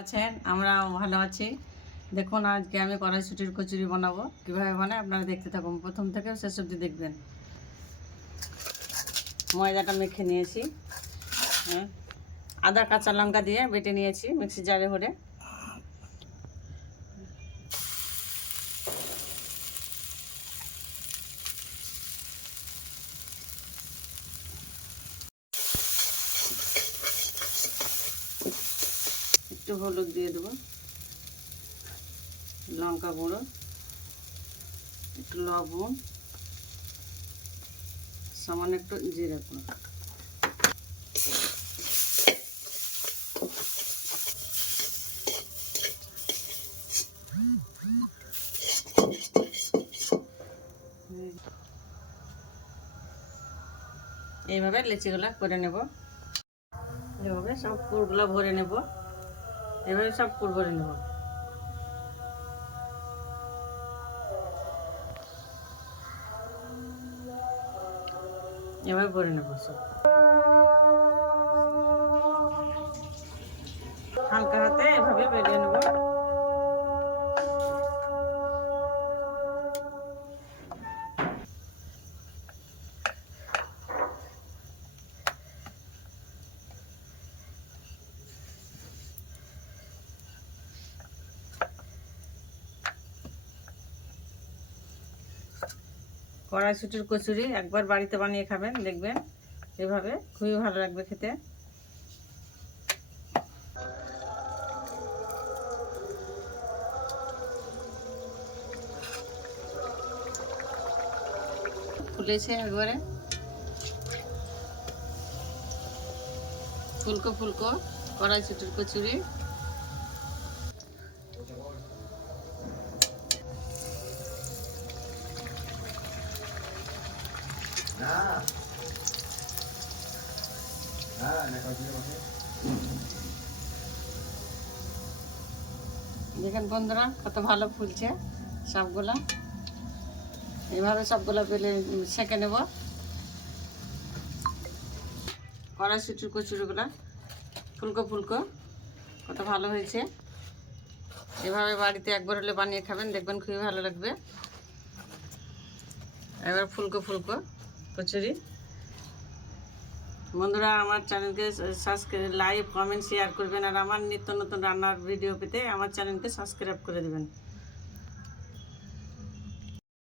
আছেন? আমরা ভালো আছি। দেখুন আজকে আমি কড়াইশুঁটির কচুরি বানাবো। কীভাবে বানাই আপনারা দেখতে থাকুন, প্রথম থেকে শেষ অবধি দেখবেন। ময়দাটা মেখে নিয়েছি, হ্যাঁ, আদা কাঁচা লঙ্কা দিয়ে বেটে নিয়েছি মিক্সি জারে ভরে। একটু হলুদ দিয়ে দেবো, লঙ্কা গুঁড়ো, একটু লবণ, সামান্য একটু জিরে গুঁড়ো। এইভাবে লিচিগুলো করে নেব, এভাবে সব পুরগুলো ভরে নেব, এভাবে সব পুর ভরে নেব। এভাবে ভরে নেব সব, হালকা হাতে এভাবে বেরিয়ে নেব। কড়াইশুঁটির কচুরি একবার বাড়িতে বানিয়ে খাবেন, দেখবেন এভাবে খুবই ভালো লাগবে খেতে। ফুলেছে একবারে, ফুলকো ফুলকো কড়াইশুঁটির কচুরি। দেখেন বন্ধুরা কত ভালো ফুলছে সবগুলা। এইভাবে সবগুলো বেলে সেঁকে নেব। কড়াইশুঁটির কচুরিগুলো ফুলকো ফুলকো কত ভালো হয়েছে। এভাবে বাড়িতে একবার হলে বানিয়ে খাবেন, দেখবেন খুবই ভালো লাগবে। এবার ফুলকো ফুলকো কচুরি। বন্ধুরা আমার চ্যানেলকে সাবস্ক্রাইব, লাইক, কমেন্ট, শেয়ার করবেন, আর আমার নিত্য নতুন রান্নার ভিডিও পেতে আমার চ্যানেলকে সাবস্ক্রাইব করে দেবেন।